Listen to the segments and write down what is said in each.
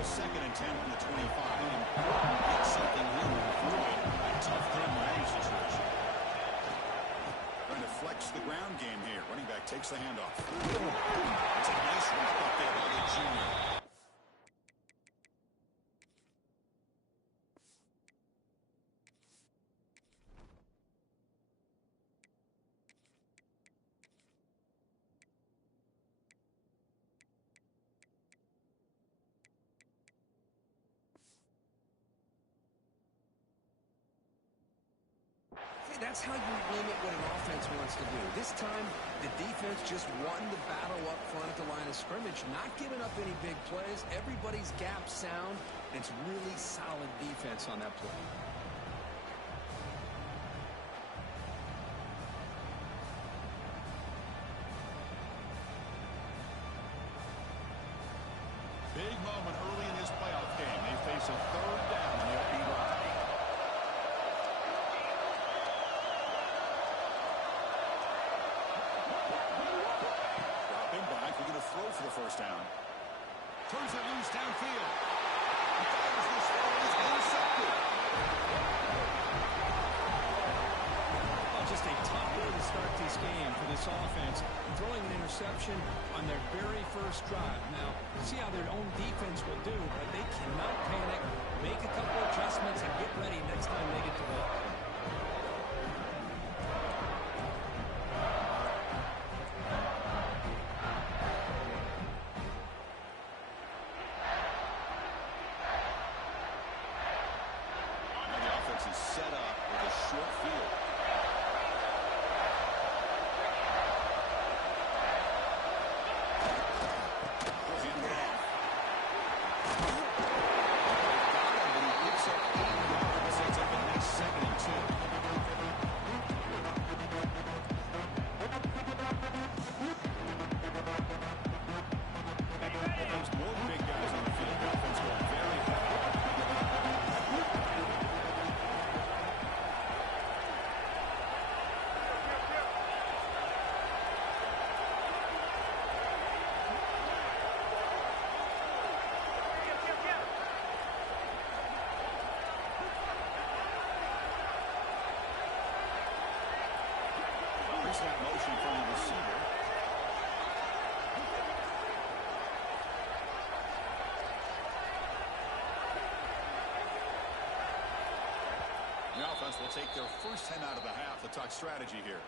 a 2nd and 10 from the 25. Important get something here to avoid a tough third and long situation. Trying to flex the ground game here. Running back takes the handoff. It's a nice wrap up there by the junior. That's how you limit what an offense wants to do. This time, the defense just won the battle up front at the line of scrimmage, not giving up any big plays. Everybody's gap sound, and it's really solid defense on that play. Big moment early in this playoff game. They face a 3rd down in the opening drive. Throw for the 1st down. Turns it loose downfield. He fires this one. He's intercepted. Well, just a tough way to start this game for this offense. Throwing an interception on their very first drive. Now, see how their own defense will do, but they cannot panic. Make a couple adjustments and get ready next time they get to the line. Is set up with a short field. Hand it off. Got him, but he picks up 8 yards. Sets up a nice 2nd and 2. There's more big guys on the field. The offense going very heavy. That motion from the receiver. The offense will take their first 10 out of the half. Let's talk strategy here.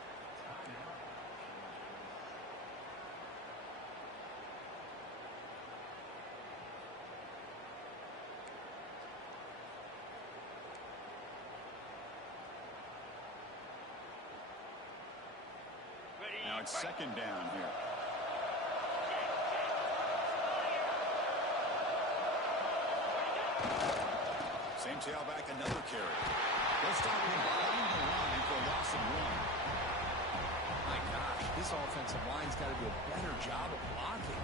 Now it's 2nd down here. Same tailback, another carry. They'll stop him behind the line for a loss of 1. My gosh, this offensive line's got to do a better job of blocking.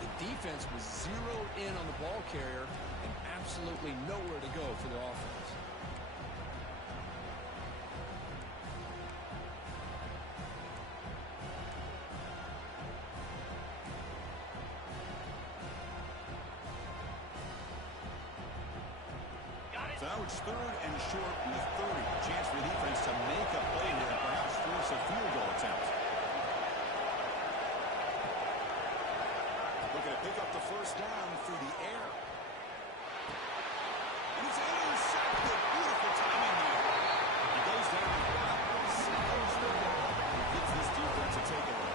The defense was zeroed in on the ball carrier and absolutely nowhere to go for the offense. So now it's 3rd and short from the 30. Chance for the defense to make a play here and perhaps force a field goal attempt. Looking to pick up the 1st down through the air. And it's intercepted. Beautiful timing there. He goes down and slams the ball and gives this defense a takeaway.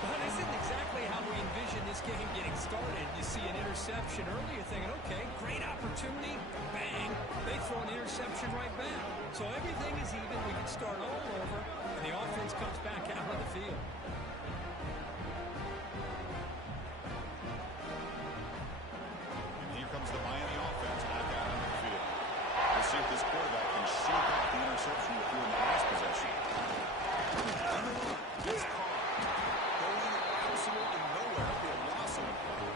Well, this isn't exactly how we envisioned this game getting started. You see an interception early, you're thinking, okay, great opportunity, bang, they throw an interception right back. So everything is even, we can start all over, and the offense comes back out on the field. And here comes the Miami offense back out on the field. We'll see if this quarterback can shake off the interception he threw in the last possession. Gets caught. Absolutely nowhere. Be a loss of a play.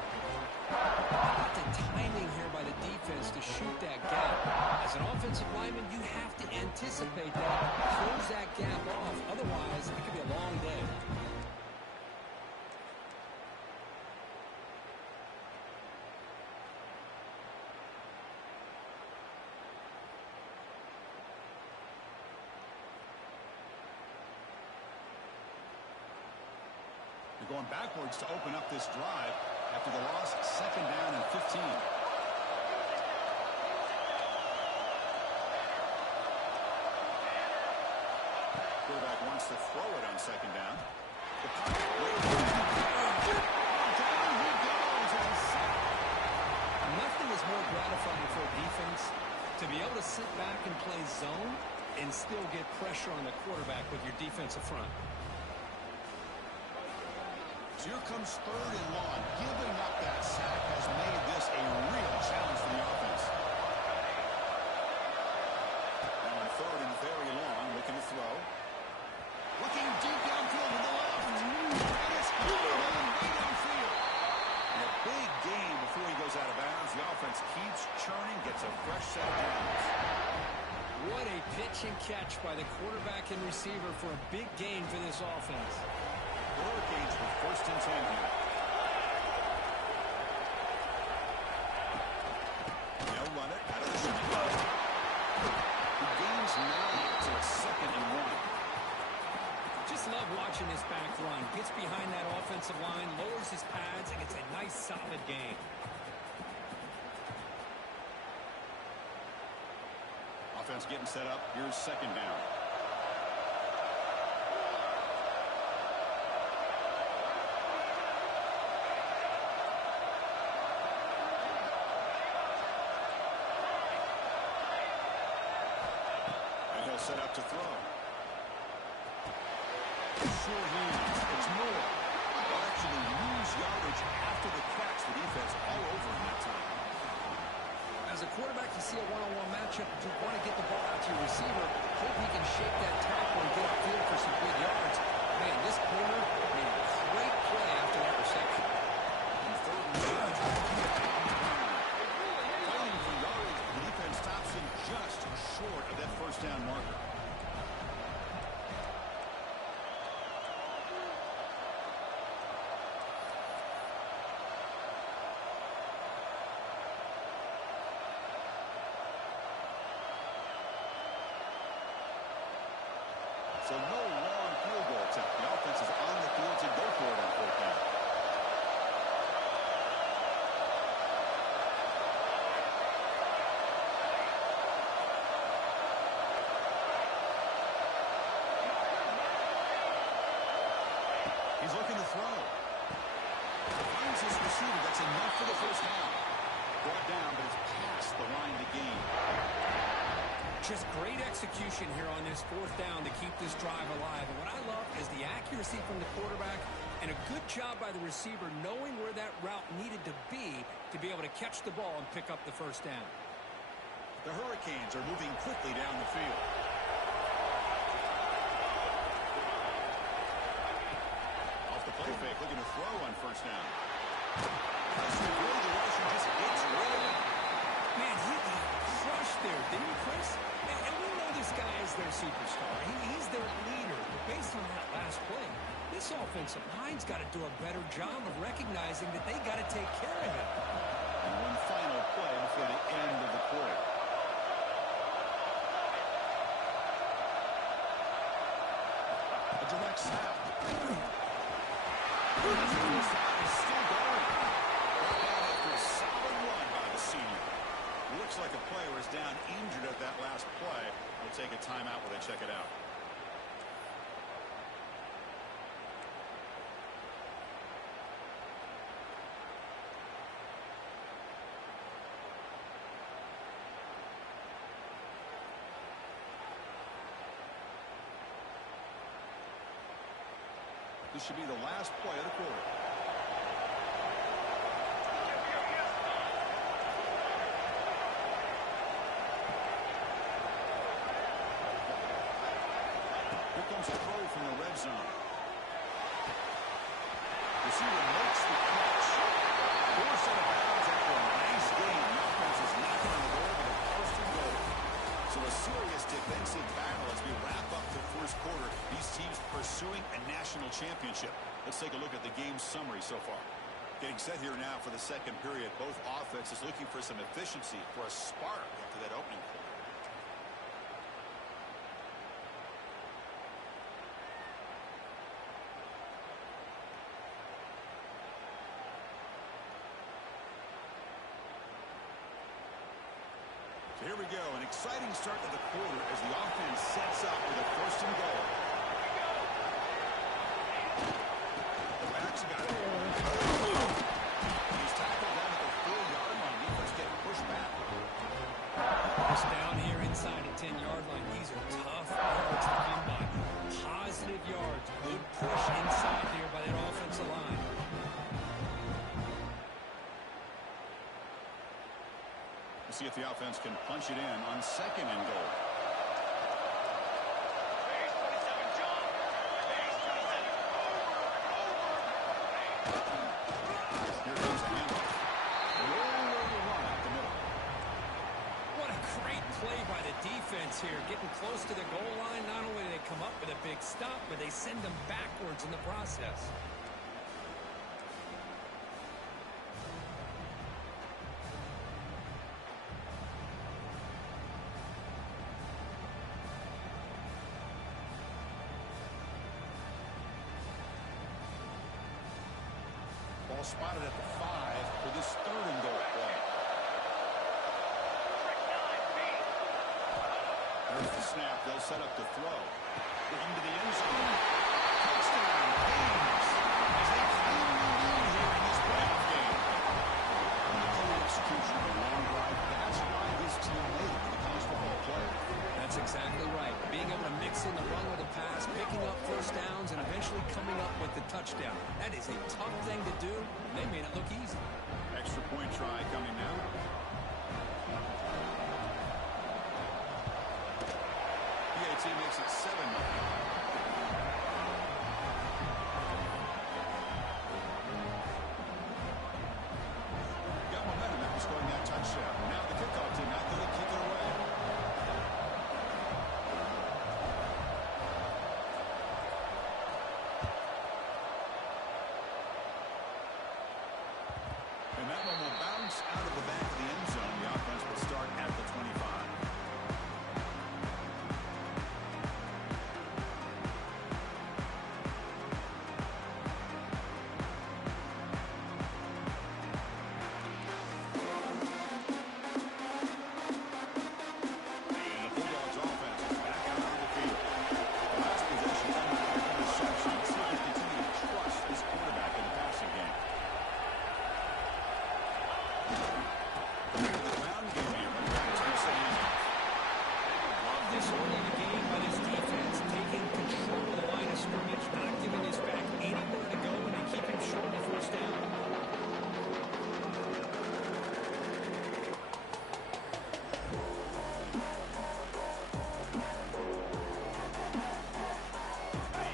The timing here by the defense to shoot that gap. As an offensive lineman, you have to anticipate that, close that gap off. Otherwise, it could be a long day. Going backwards to open up this drive after the loss, 2nd down and 15. Quarterback wants to throw it on 2nd down. The pocket way down he goes, and he's sacked. Nothing is more gratifying for a defense to be able to sit back and play zone and still get pressure on the quarterback with your defensive front. So here comes 3rd and long. Giving up that sack has made this a real challenge for the offense. Now on 3rd and very long, looking to throw. Looking deep downfield to the left. And it's right downfield. And a big gain before he goes out of bounds. The offense keeps churning, gets a fresh set of downs. What a pitch and catch by the quarterback and receiver for a big gain for this offense. The Hurricanes with 1st and 10 here. They'll run it out of the shotgun. He gains 9, so it's 2nd and 1. Just love watching this back run. Gets behind that offensive line, lowers his pads, and gets a nice, solid gain. Offense getting set up. Here's 2nd down. And he'll set up to throw. Sure hands. It's more. They'll actually lose yardage after the catch. The defense all over him that time. As a quarterback, you see a one-on-one matchup. You want to get the ball out to your receiver. Hope he can shake that tackle and get upfield for some big yards. Man, this corner made a great play after that reception. And 3rd and 5. Fighting for yardage. The defense stops him just short of that 1st down marker. So no long field goal attempt. The offense is on the field to go for it on 4th down. He's looking to throw. Finds his receiver. That's enough for the 1st down. Brought down, but it's past the line to gain. Just great execution here on this 4th down to keep this drive alive. And what I love is the accuracy from the quarterback and a good job by the receiver knowing where that route needed to be able to catch the ball and pick up the 1st down. The Hurricanes are moving quickly down the field. Off the play fake, looking to throw on 1st down. Pressure through the Russian just gets rid of it. Man, he got crushed there, didn't he, Chris? And we know this guy is their superstar. He's their leader. But based on that last play, this offensive line's got to do a better job of recognizing that they got to take care of him. And one final play before the end of the quarter. A direct snap. Is still going. Brought down after a solid run by the senior. Looks like a player is down injured at that last play. We'll take a timeout while they check it out. This should be the last play of the quarter. Here comes a throw from the red zone. Receiver makes the catch. Forced out of bounds after a nice gain. The offense is knocking on the door with a 1st and goal. So a serious defensive battle as we wrap up the 1st quarter. These teams pursuing a national championship. Let's take a look at the game summary so far. Getting set here now for the 2nd period. Both offenses looking for some efficiency, for a spark after that opening quarter. here we go. An exciting start to the quarter as the offense sets up with a first and goal. The back's got it. He's tackled down at the 4-yard line. Defense getting pushed back. Just down here inside the 10-yard line. These are tough yards to come by. Positive yards. Good push inside here by that offensive line. We'll see if the offense can punch it in on second and goal. Here comes a handoff. Roll run out the middle. What a great play by the defense here. Getting close to the goal line. Not only do they come up with a big stop, but they send them backwards in the process. Ball spotted at the 5 for this third and goal play. There's the snap. They'll set up the throw. Into the end zone. Touchdown, Kings. As they claim the lead here in this playoff game. The execution of a long drive. That's why this team made it to the college football playoff. That's exactly right. Being able to mix in the run with the pass, picking up first downs, and eventually coming up with the touchdown. That is a tough thing to do, and they made it look easy. Extra point try coming now. PAT makes it 7-0. Got momentum after scoring that touchdown. Now the kickoff team out there to kick it away. And that one will bounce out of the back of the end zone. The offense will start at the 25. And the Bulldogs offense is back out on the field. The last possession ended with an interception. Let's see if they continue to trust this quarterback in the passing game. Love this early in the game by this defense, taking control of the line of scrimmage, not giving his back anywhere to go, and they keep him short of first down.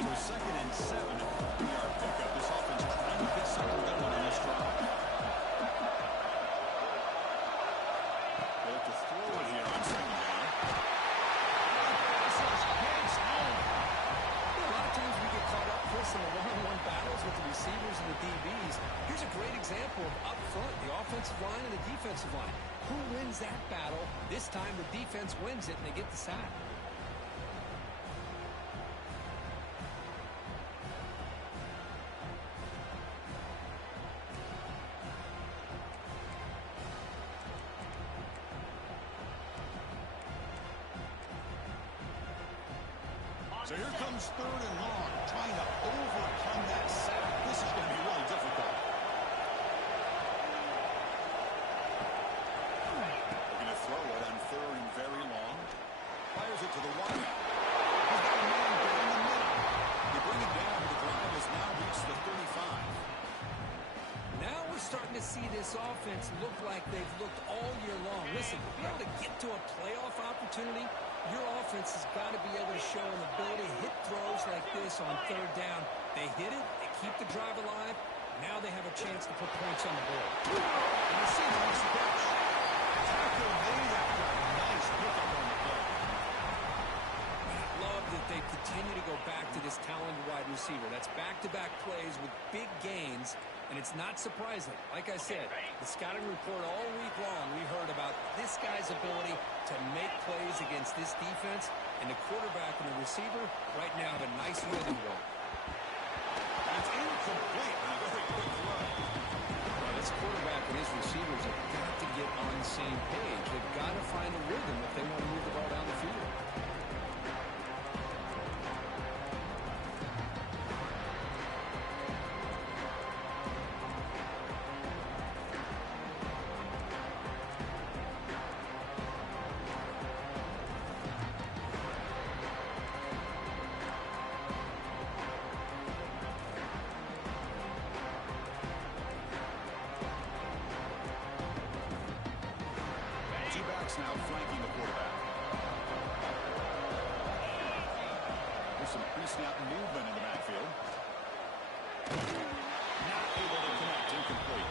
So second and 7, a 3-yard pickup. This offense trying to get something going on this drive. They have to throw it here on second down. A lot of times we get caught up, Chris, in the one-on-one battles with the receivers and the DBs. Here's a great example of up front, the offensive line and the defensive line. Who wins that battle? This time the defense wins it, and they get the sack. So here comes third and long, trying to overcome that sack. This is going to be really difficult. Looking to throw it on third and very long. Fires it to the wide. He's got a man down the middle. They bring it down. The drive has now reached the 35. Now we're starting to see this offense look like they've looked all year long. Listen, to be able to get to a playoff opportunity, your offense has got to be able to show an ability to hit throws like this on third down. They hit it, they keep the drive alive. Now they have a chance to put points on the board. And you see the next pitch. Tackle made after a nice pickup on the play. Love that they continue to go back to this talented wide receiver. That's back-to-back plays with big gains, and it's not surprising. Like I said, the scouting report all week long, we heard about this guy's ability to make plays against this defense, and the quarterback and the receiver right now have a nice rhythm going. It's incomplete on a very quick throw. Well, this quarterback and his receivers have got to get on the same page. They've got to find a rhythm backs now flanking the quarterback. There's some pre-snap movement in the backfield. Not able to connect, incomplete.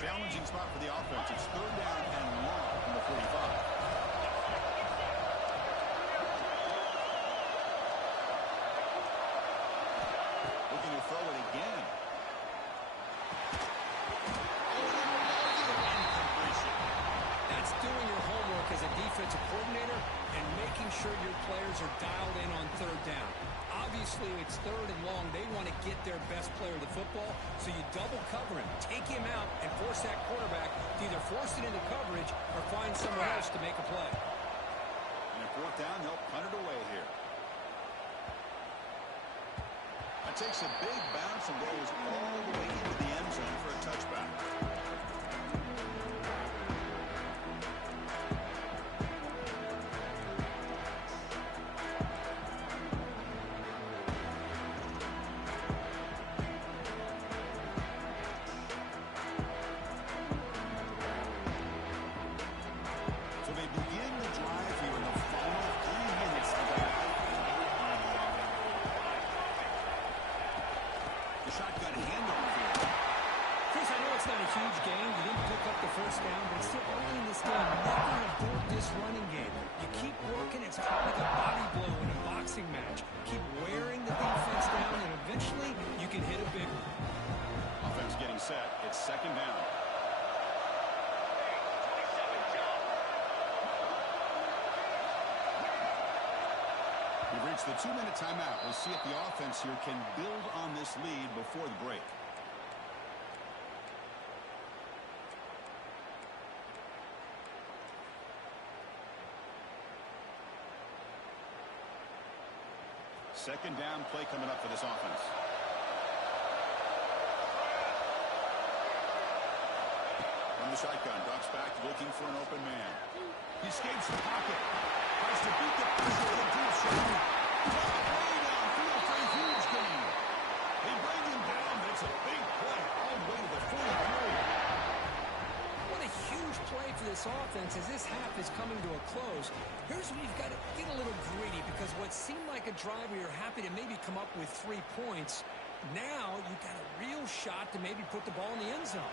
Challenging spot for the offense. It's 3rd down and long from the 45. Looking to throw it again. Incompletion. That's doing your homework as a defensive coordinator and making sure your players are dialed in on 3rd down. Obviously, it's 3rd and long. They want to get their best player of the football, so you double cover him, take him out, and force that quarterback to either force it into coverage or find someone else to make a play. And if 4th down, they'll punt it away here. That takes a big bounce and goes all the way into the end zone for a touchback. Shotgun handoff here. Chris, I know it's not a huge game. You didn't pick up the 1st down, but it's still early in this game. Never abort this running game. You keep working. It's kind of like a body blow in a boxing match. Keep wearing the defense down, and eventually you can hit a big one. Offense getting set. It's 2nd down. We've reached the 2-minute timeout. We'll see if the offense here can build on this lead before the break. Second down play coming up for this offense. From the shotgun, drops back looking for an open man. He escapes the pocket. Tries to beat the pressure with a deep shot. Way downfield for a huge gain. They bring him down, but it's a big play all the way to the 43. What a huge play for this offense as this half is coming to a close. Here's where you've got to get a little greedy, because what seemed like a drive where you're happy to maybe come up with 3 points, now you've got a real shot to maybe put the ball in the end zone.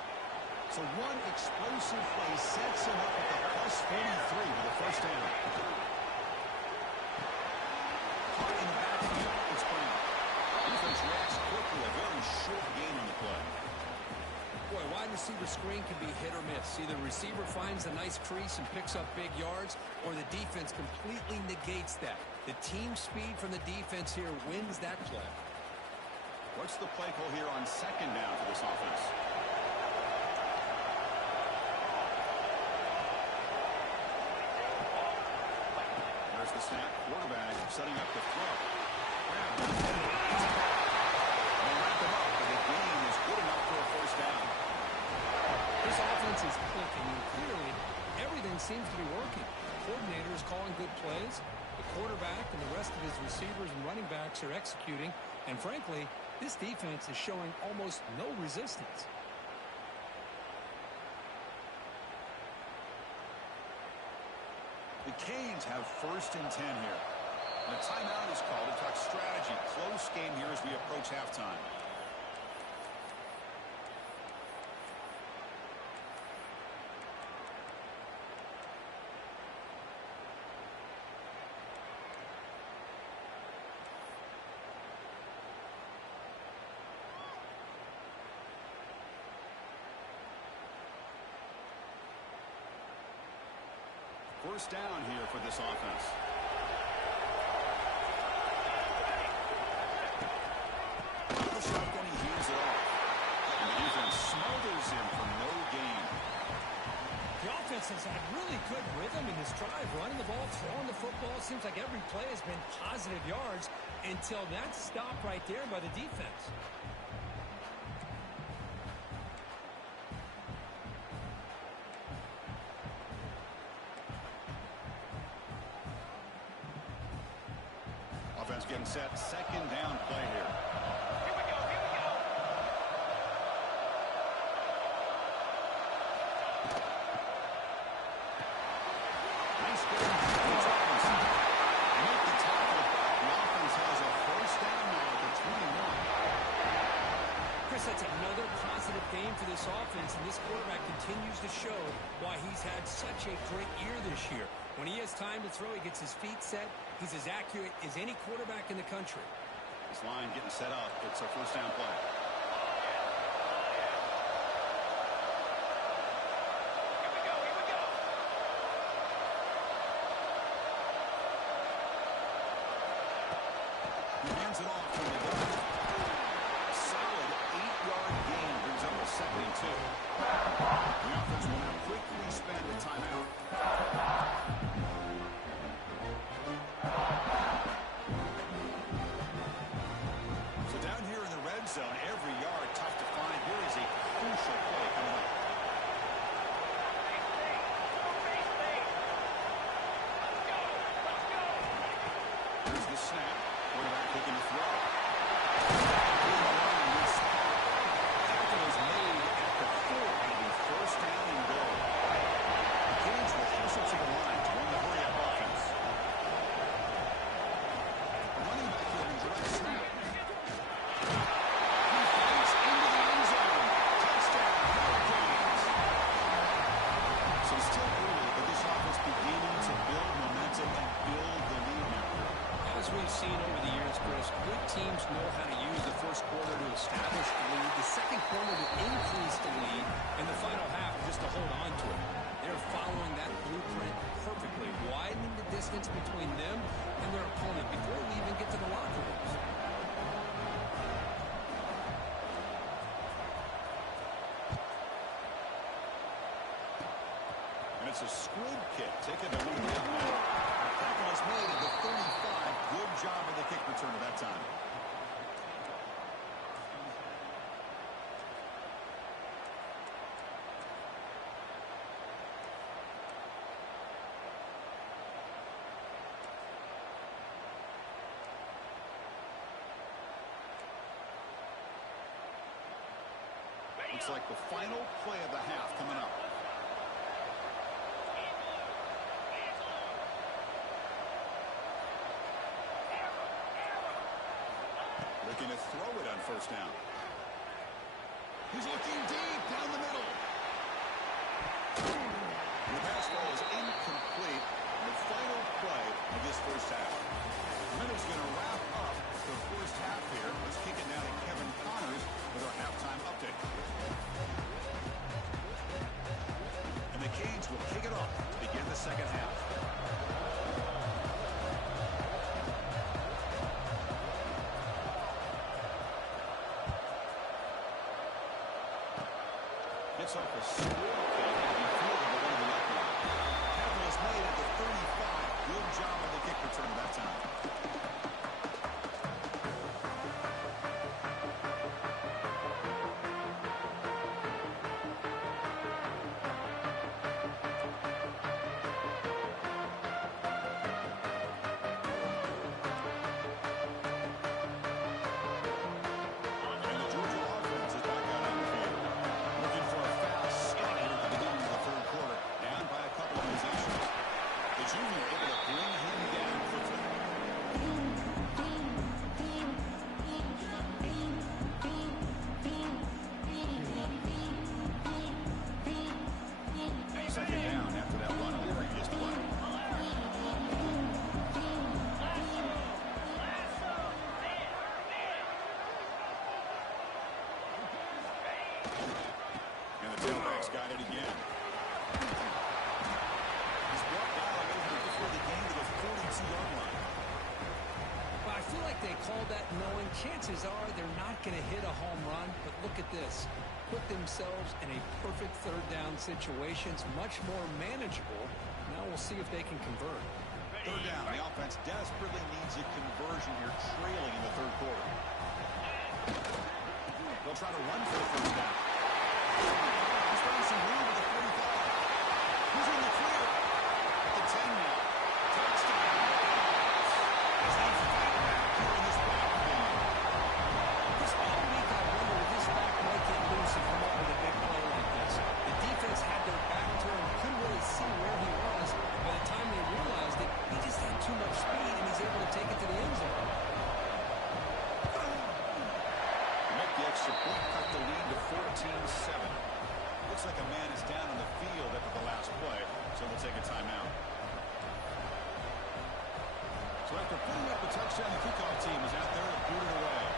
So one explosive play sets him up at the plus 43 for the 1st down. Caught in the backfield, it's Brown. Defense reacts quickly, a very short gain on the play. Boy, wide receiver screen can be hit or miss. Either the receiver finds a nice crease and picks up big yards, or the defense completely negates that. The team speed from the defense here wins that play. What's the play call here on 2nd down for this offense? There's the snap. Quarterback setting up the throw. They wrap him up, but the gain is good enough for a 1st down. This offense is clicking, and clearly everything seems to be working. The coordinator is calling good plays. The quarterback and the rest of his receivers and running backs are executing. And frankly, this defense is showing almost no resistance. The Canes have 1st and 10 here. And a timeout is called to talk strategy. Close game here as we approach halftime. First down here for this offense. The shotgun, he heaves it off. And the defense smothers him for no gain. The offense has had really good rhythm in this drive, running the ball, throwing the football. Seems like every play has been positive yards until that stop right there by the defense. offense getting set. Second down play here. Nice game. Make the tackle. The offense has a first down now at the 21. Chris, that's another positive game for this offense, and this quarterback continues to show why he's had such a great year this year. When he has time to throw, he gets his feet set. He's as accurate as any quarterback in the country. This line getting set up. It's a first down play. He hands it off from the gun. Solid 8-yard gain brings up a 2nd and 2. The offense will now quickly spend a timeout. So down here in the red zone, every yard tough to find. Here is a crucial play coming up. Here's the snap. Quarterback taking the throw. Tackle is made at the 40. First down and goal. The Canes will hustle to the line to run the hurry-up offense. The running back here enjoys the snap. He fights into the end zone. Touchdown, Hurricanes. So still early, but this offense beginning to build momentum and build the lead now. As we've seen over the years, Chris, good teams know how to use the first quarter to establish the lead, the second quarter to increase the lead, and the final half just to hold on to it. They're following that blueprint perfectly, widening the distance between them and their opponent before we even get to the locker rooms. And it's a squib kick. Taking the lead now. Tackle is made at the 35. Good job of the kick return at that time. Looks like the final play of the half coming up. Looking to throw it on first down. He's looking deep down the middle. The pass ball is incomplete. The final play of this first half. The Minnows going to wrap up the first half here. Let's kick it now to Kevin Connors with our halftime update. And the Canes will kick it off to begin the second half. Gets off a squib kick and he fielded it over the up line. Tackle is made at the 35. Good job of the kick return that time. Second down after that run on the previous play. And the tailback's got it again. He's brought down over before the game to the 42-yard line. Well, I feel like they called that knowing chances are they're not going to hit a home run, but look at this. Put themselves in a perfect third down situation. It's much more manageable. Now we'll see if they can convert. Third down. The offense desperately needs a conversion here, trailing in the third quarter. They'll try to run for the first down. He's running some room with the 45. He's in the clear. At the 10 now. Touchdown. As they fight back extra point cut the lead to 14-7. Looks like a man is down on the field after the last play, so we'll take a timeout. So after putting up a touchdown, the kickoff team is out there to boot it away.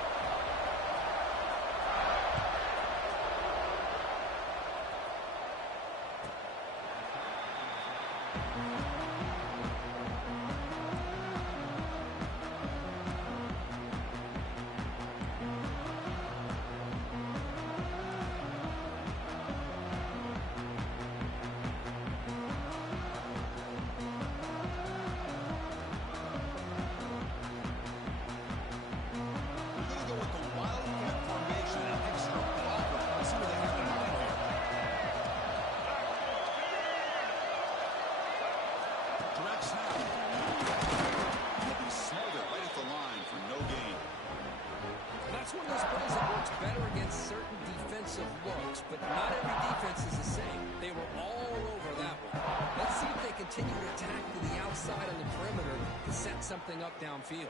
That's one of those plays that works better against certain defensive looks, but not every defense is the same. They were all over that one. Let's see if they continue to attack to the outside on the perimeter to set something up downfield.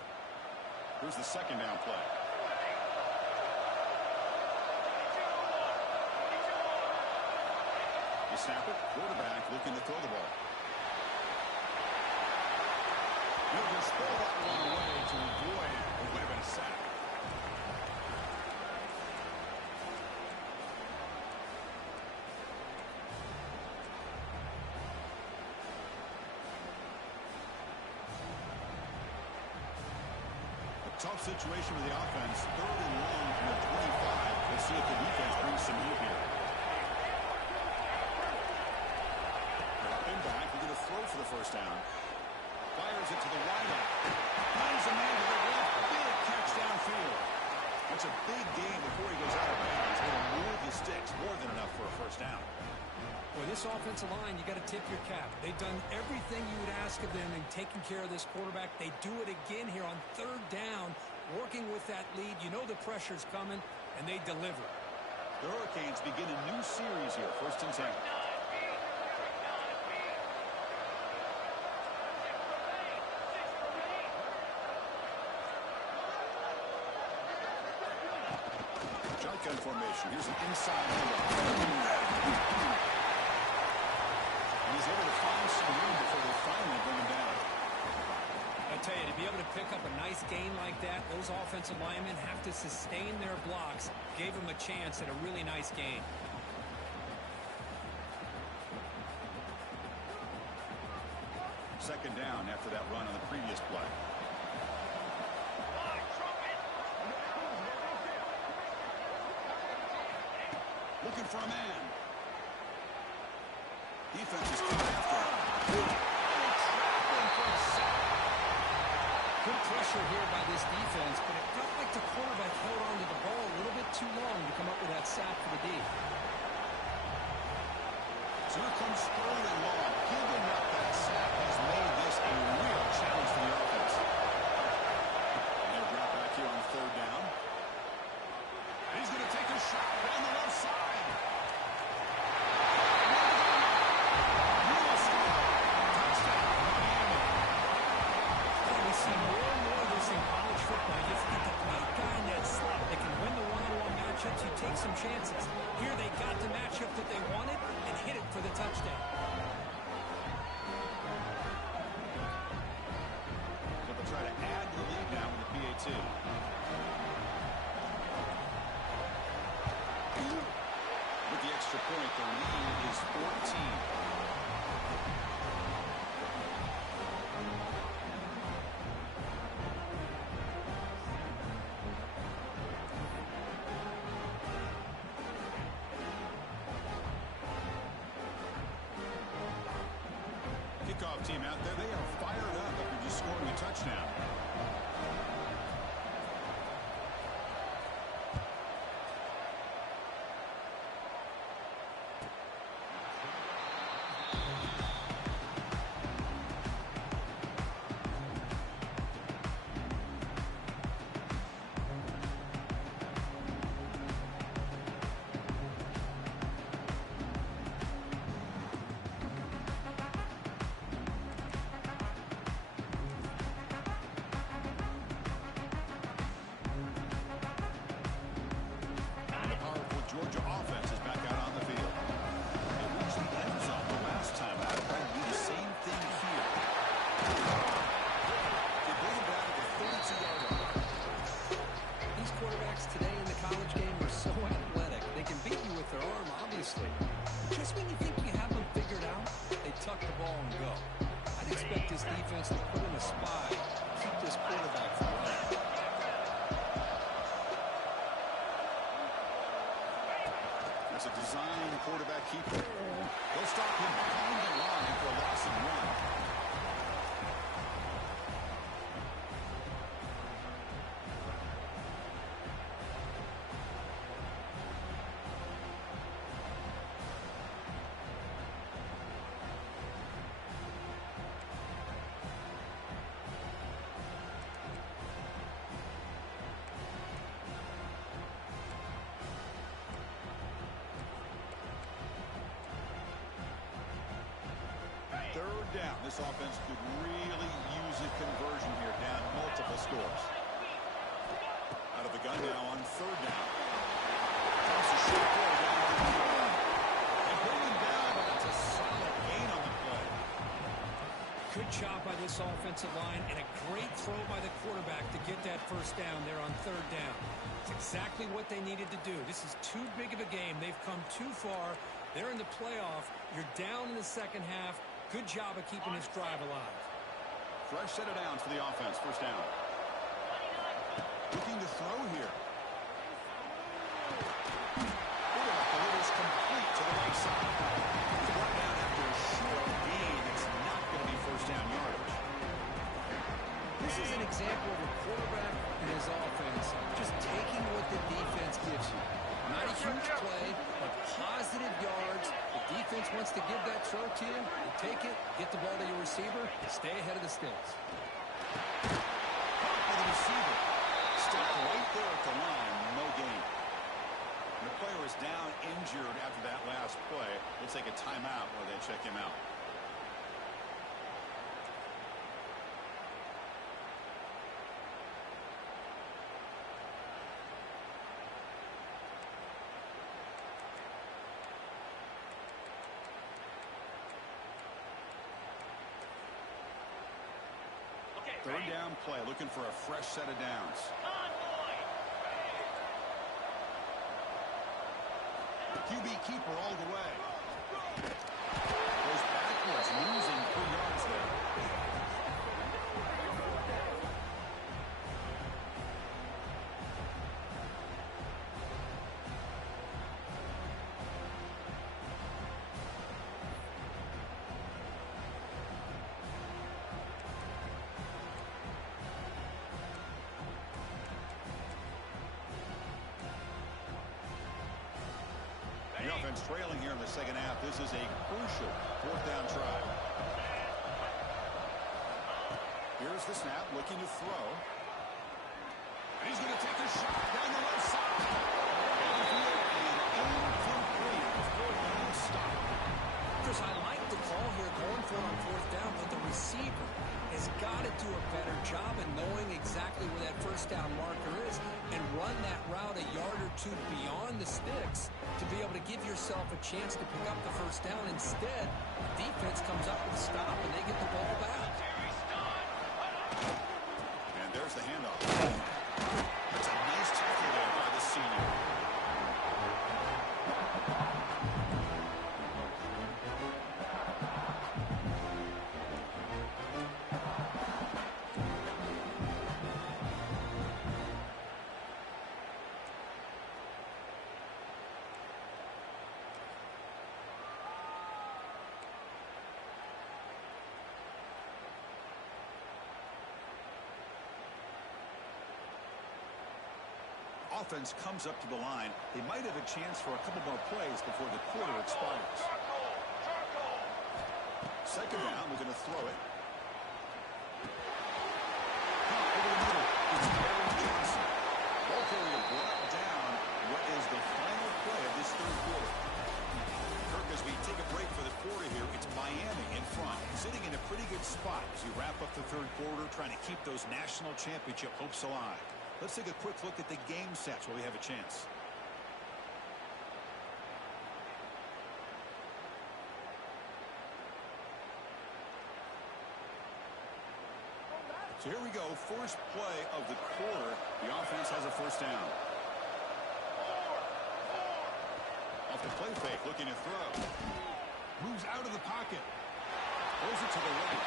Here's the second down play. You snap it, quarterback looking to throw the ball. He'll just throw that one away to avoid what would have been a sack. Tough situation with the offense. 3rd and long from the 25. Let's see if the defense brings some heat here. Dropping back. We're going to throw for the first down. Fires it to the wideout. Finds a man to the left. Big catch downfield. That's a big game before he goes out of bounds. It'll move the sticks more than enough for a first down. Boy, this offensive line, you got to tip your cap. They've done everything you would ask of them in taking care of this quarterback. They do it again here on 3rd down, working with that lead. You know the pressure's coming, and they deliver. The Hurricanes begin a new series here, 1st and 10. Shotgun formation. Here's an inside handoff. And he's able to find some room before they finally bring him down. I tell you, to be able to pick up a nice gain like that, those offensive linemen have to sustain their blocks. Gave them a chance at a really nice gain. Second down after that run on the previous play. Looking for a man. Defense is coming after him. Good pressure here by this defense, but it felt like the quarterback held on to the ball a little bit too long to come up with that sack for the D. So here comes 3rd and long. Giving up that sack has made this a real challenge for the offense. And they'll drop back here on 3rd down. And he's going to take a shot down the left side. You take some chances. Here they got the matchup that they wanted and hit it for the touchdown. But they'll try to add to the lead now with the PAT. With the extra point, the lead is 14. Kickoff team out there, they are fired up after just scoring a touchdown. That's a design quarterback keeper. They'll stop him behind the line for a loss of 1. Third down. This offense could really use a conversion here, down multiple scores. Out of the gun now on third down. Toss a short throw down to the line. They bring him down, but it's a solid gain on the play. Good job by this offensive line and a great throw by the quarterback to get that first down there on third down. It's exactly what they needed to do. This is too big of a game. They've come too far. They're in the playoff. You're down in the second half. Good job of keeping this drive alive. Fresh set of downs for the offense. First down. Looking to throw here. Quarterback delivers complete to the right side. He's brought down after a short gain. It's not going to be first down yardage. This is an example of a quarterback and his offense just taking what the defense gives you. Not a huge play, but positive yards. The defense wants to give that throw to you. You take it, get the ball to your receiver, stay ahead of the sticks. For the receiver. Stuck right there at the line. No gain. The player is down injured after that last play. We'll take a timeout while they check him out. Third down play, looking for a fresh set of downs. QB keeper all the way. Goes backwards, losing 3 yards there. The offense trailing here in the second half. This is a crucial fourth down try. Here's the snap, looking to throw. And he's going to take a shot down the left side. Incomplete before the long stop. Chris, I like the call here going for it on fourth down, but the receiver has got to do a better job of knowing exactly where that first down marker is and run that route a yard or two beyond the sticks to be able to give yourself a chance to pick up the first down. Instead, the defense comes up with a stop and they get the ball back. And there's the handoff. That's a nice tackle there by the senior. Offense comes up to the line. They might have a chance for a couple more plays before the quarter expires. Second down, we're going to throw it. Over the middle, it's Aaron Johnson. Ball carrier brought down what is the final play of this third quarter. Kirk, as we take a break for the quarter here, it's Miami in front, sitting in a pretty good spot as you wrap up the third quarter, trying to keep those national championship hopes alive. Let's take a quick look at the game stats where we have a chance. So here we go, first play of the quarter. The offense has a first down. Off the play fake, looking to throw. Moves out of the pocket. Throws it to the right.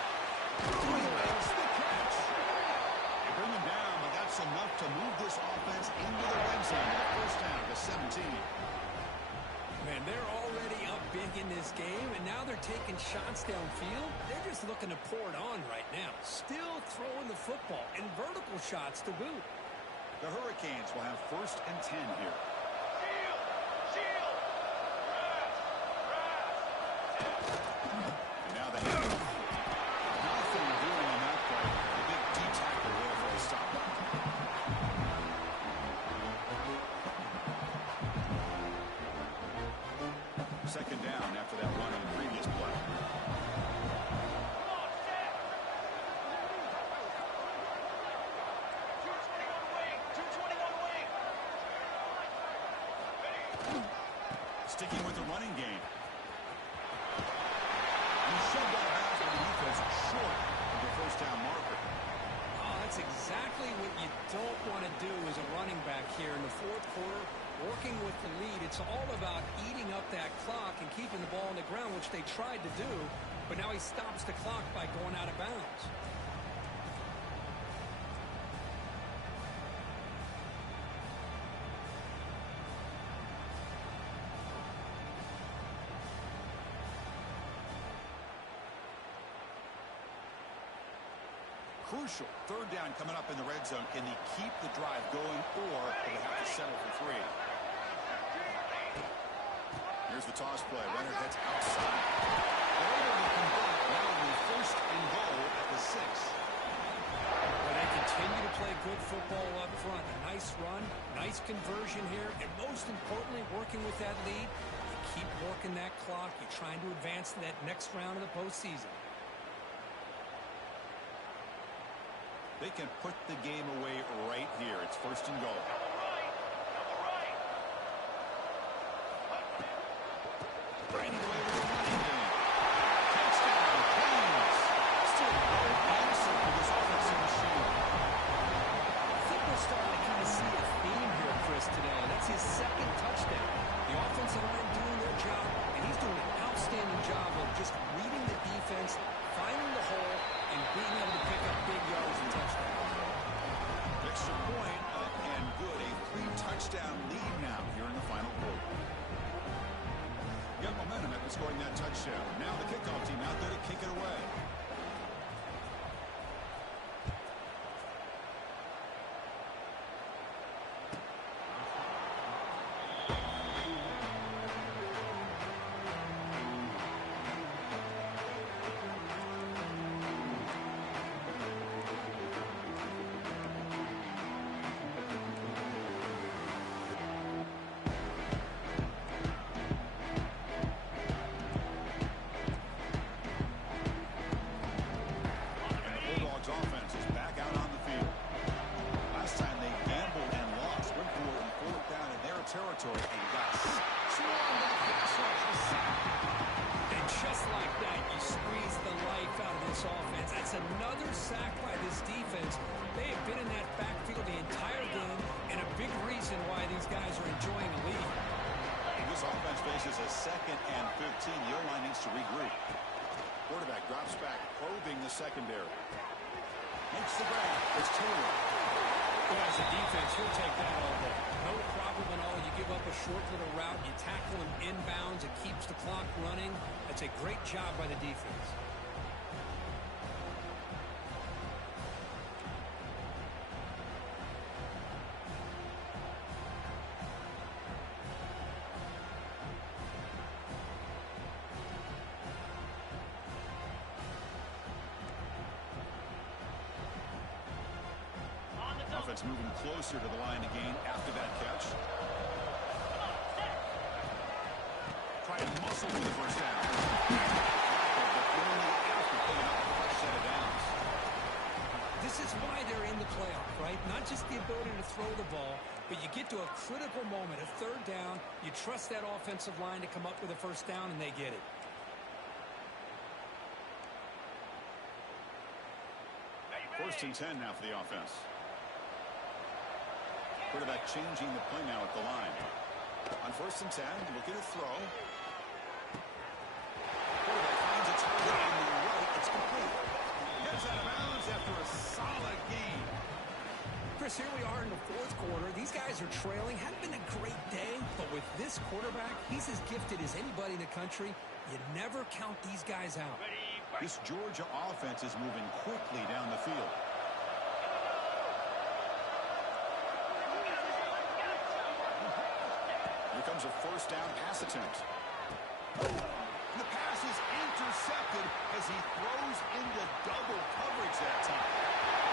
He makes the catch. They bring him down, but that's enough to move this offense into the red zone. First down to 17. And they're already up big in this game, and now they're taking shots downfield. They're just looking to pour it on right now. Still throwing the football, and vertical shots to boot. The Hurricanes will have 1st and 10 here. And now the handoff. Nothing doing on that play. The big D-tackle there for the stop. Second down after that run in the previous play. Sticking with the running game. And shoved out of bounds by the defense short of the 1st down marker. Oh, that's exactly what you don't want to do as a running back here in the 4th quarter. Working with the lead, it's all about eating up that clock and keeping the ball on the ground, which they tried to do, but now he stops the clock by going out of bounds. Crucial 3rd down coming up in the red zone. Can they keep the drive going, or will they have to settle for 3? Here's the toss play. Runner heads outside. They're able to convert. Now it'll be 1st and goal at the 6. Well, they continue to play good football up front. A nice run, nice conversion here, and most importantly, working with that lead, you keep working that clock. You're trying to advance to that next round of the postseason. They can put the game away right here. It's 1st and goal. Right away with the running game. Touchdown, Canes. Still no answer for this offensive machine. I think we're starting to kind of see a theme here, Chris, today. That's his 2nd touchdown. The offensive line doing their job, and he's doing an outstanding job of just reading the defense, finding the hole, and being able to pick up big yards and touchdowns. Extra point and good. A 3-touchdown lead now here in the final quarter. Got momentum after scoring that touchdown. Now the kickoff team out there to kick it away. Territory and got swarmed by pass rush to sack. And just like that, you squeeze the life out of this offense. That's another sack by this defense. They have been in that backfield the entire game, and a big reason why these guys are enjoying the lead. This offense faces a 2nd and 15. The O-line needs to regroup. Quarterback drops back, probing the secondary. Makes the grab. It's Taylor. Well, as a defense, you'll take that all day. No problem at all. You give up a short little route. You tackle him inbounds. It keeps the clock running. That's a great job by the defense. Offense moving closer to the line to gain after that catch. Try and muscle for the 1st down. But only after picking up the first set of downs. This is why they're in the playoff, right? Not just the ability to throw the ball, but you get to a critical moment, a 3rd down. You trust that offensive line to come up with a 1st down, and they get it. First and 10 now for the offense. Quarterback changing the play now at the line. On 1st and 10, looking to throw. Quarterback finds a target on the right. It's complete. Gets out of bounds after a solid game. Chris, here we are in the 4th quarter. These guys are trailing. Hadn't been a great day, but with this this quarterback, he's as gifted as anybody in the country. You never count these guys out. This Georgia offense is moving quickly down the field. Here comes a first down pass attempt. The pass is intercepted as he throws into double coverage that time.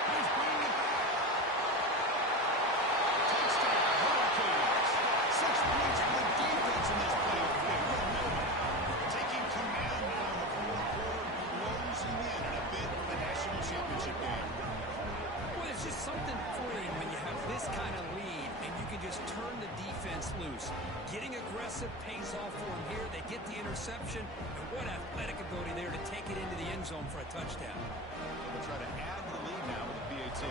He's bringing it back. Touchdown, Hurricanes. 6 points for the defense in this play. Taking command now in the fourth quarter, closing in a bid for the national championship game. Well, there's just something freeing when you have this kind of lead and you can just turn the defense loose. Getting aggressive pays off for them here. They get the interception, and what athletic ability there to take it into the end zone for a touchdown. They'll try to add to the lead now with a PAT.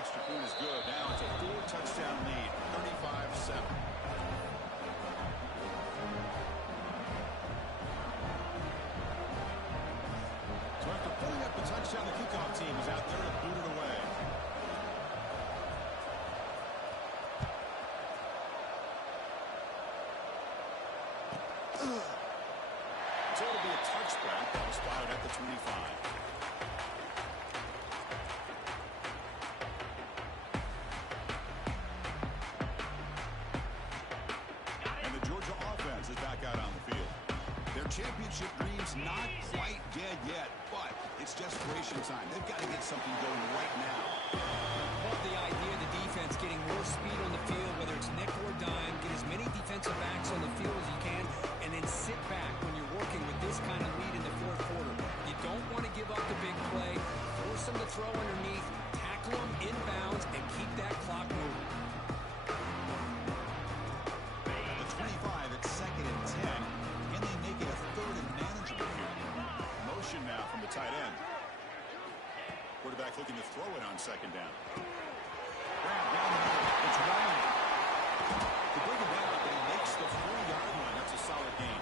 Extra point is good. Now it's a 4-touchdown lead, 35-7. So after putting up the touchdown, the kickoff team is out there to boot it away. So it'll be a touchback that was spotted at the 25. And the Georgia offense is back out on the field. Their championship dreams not quite dead yet, but it's desperation time. They've got to get something going right now. Love the idea of the defense getting more speed on the field, whether it's nickel or dime, get as many defensive backs on the field as you can, and then sit back when you're working with this kind of lead in the fourth quarter. You don't want to give up the big play, force them to throw underneath, tackle them inbounds, and keep that clock moving. The 25 at 2nd and 10. Can they make it a 3rd and manageable here? Motion now from the tight end. Quarterback looking to throw it on 2nd down. Grab down the middle. It's Ryan. To bring it down, but he makes the 4-yard line. That's a solid gain.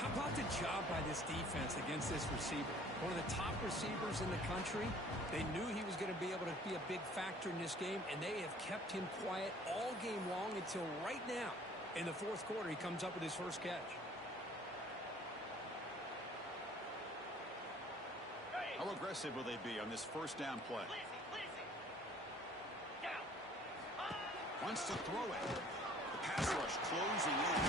How about the job by this defense against this receiver? One of the top receivers in the country. They knew he was going to be able to be a big factor in this game, and they have kept him quiet all game long until right now. In the fourth quarter, he comes up with his first catch. How aggressive will they be on this first down play? Wants to throw it. The pass rush closing in.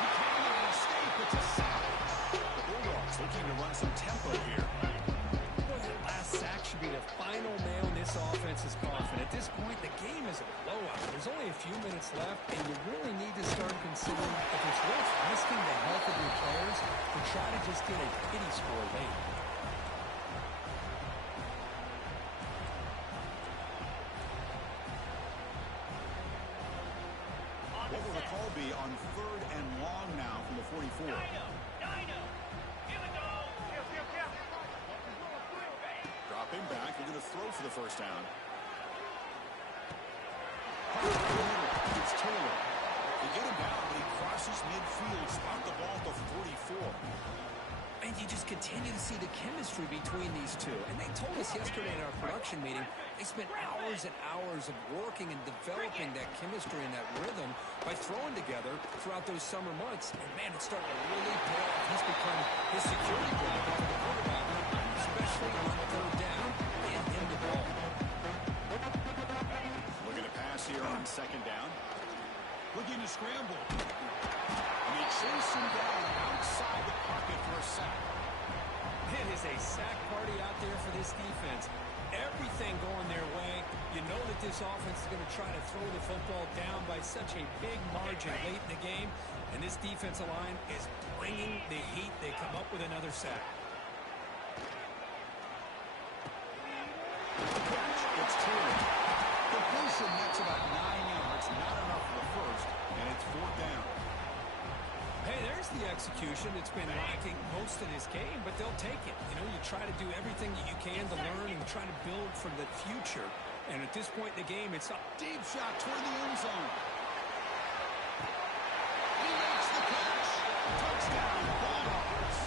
He can't make a mistake. It's a sack. The Bulldogs looking to run some tempo here. Boy, that last sack should be the final nail in this offense's coffin. At this point, the game is a blowout. There's only a few minutes left, and you really need to start considering if it's worth risking the health of your players to try to just get a pity score late. What will the call be on 3rd and long now from the 44? Dropping back. They're going to throw for the first down. It's Taylor. They get him down, but he crosses midfield. Spot the ball at the 44. And you just continue to see the chemistry between these two. And they told us yesterday in our production meeting, they spent hours and hours of working and developing that chemistry and that rhythm by throwing together throughout those summer months. And, man, it's starting to really pay off. He's become his security blanket for the quarterback, especially on 3rd down and in the ball. Looking to pass here on 2nd down. Looking to scramble. And they chase him down outside the pocket for a sack. It is a sack party out there for this defense. Everything going their way. You know that this offense is going to try to throw the football down by such a big margin late in the game. And this defensive line is bringing the heat. They come up with another sack. Catch. It's Taylor. Completion, that's about 9 yards. Not enough for the first. And it's 4th down. Hey, there's the execution that's been lacking most of this game, but they'll take it. You know, you try to do everything that you can to learn and try to build for the future. And at this point in the game, it's a Deep shot toward the end zone. He makes the catch. Touchdown, Bulldogs.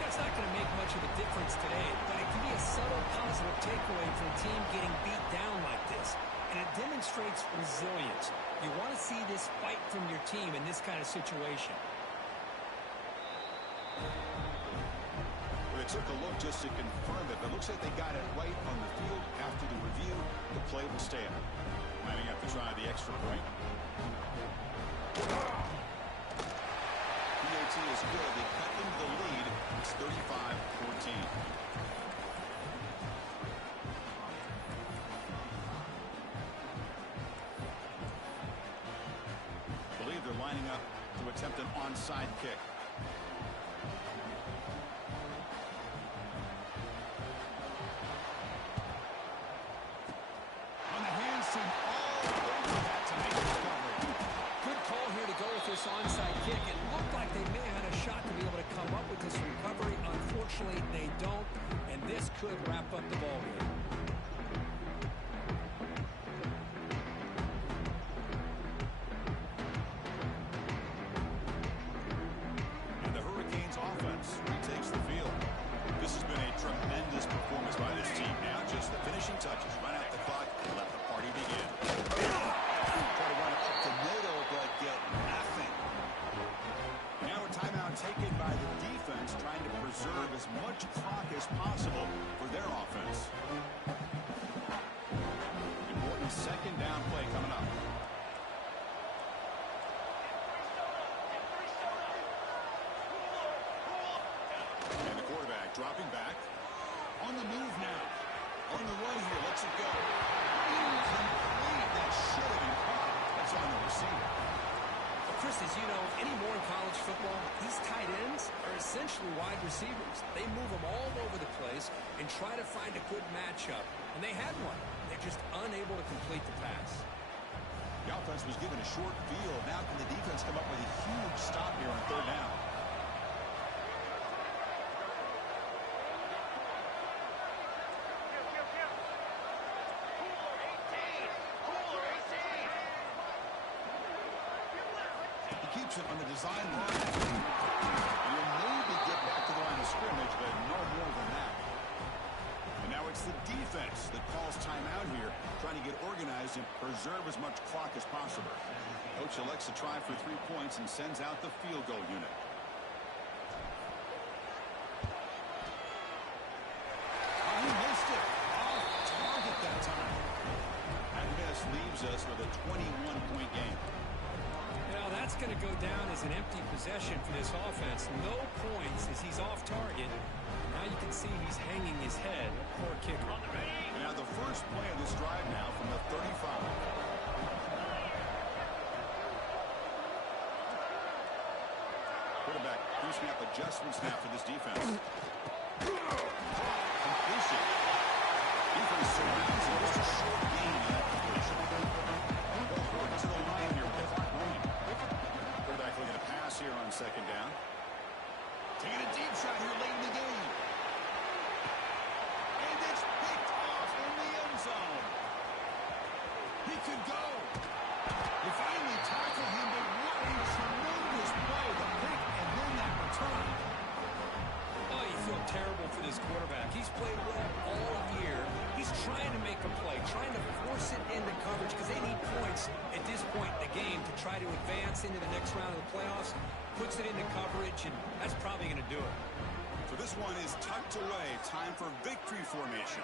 That's not going to make much of a difference today, but it can be a subtle positive takeaway for a team getting beat down like this. demonstrates resilience. You want to see this fight from your team in this kind of situation. Well, they took a look just to confirm it, but it looks like they got it right on the field. After the review, the play will stand. Lining up to try the extra point. PAT is good. They cut into the lead. It's 35-14. I believe they're lining up to attempt an onside kick. On the hand seam all over that to make the recovery. Good call here to go with this onside kick. It looked like they may have had a shot to be able to come up with this recovery. Unfortunately, they don't, and this could wrap up the ball game. And the Hurricanes offense retakes the field. This has been a tremendous performance by this team. Now just the finishing touches. Run out the clock and let the party begin. Try to run it up the middle, but get nothing. Now a timeout taken by the defense, trying to preserve as much clock as possible for their offense. Important second down play coming up. And the quarterback dropping back. On the move now. On the run here. Lets it go. Incomplete. That should have been caught. That's on the receiver. Well, Chris, as you know, anymore in college football, these tight ends are essentially wide receivers. They move them all over the place and try to find a good matchup. And they had one. They're just unable to complete the pass. The offense was given a short field. Now can the defense come up with a huge stop here on third down? He keeps it on the design run. You'll maybe get back to the line of scrimmage, but no more than that. And now it's the defense that calls timeout here, trying to get organized and preserve as much clock as possible. Coach elects to try for 3 points and sends out the field goal unit. Oh, he missed it. Off target that time. That miss leaves us with a 21-point game. Now that's going to go down as an empty possession for this offense. No points as he's off target. Now you can see he's hanging his head. Poor kicker. And now the first play of this drive now from the 35. Quarterback pre-snap adjustments now for this defense. Completion. Defense surrounds it. Just a short gain on that completion. They'll work to the line here with the clock running. Quarterback looking to pass here on second down. Taking a deep shot here late in the game. And it's picked off in the end zone. He could go. They finally tackled him, but what a tremendous play. The pick and then that return. Oh, you feel terrible for this quarterback. He's played well all year. He's trying to make a play, trying to force it into coverage because they need points at this point in the game to try to advance into the next round of the playoffs. Puts it into coverage, and that's probably going to do it. So this one is tucked away. Time for victory formation.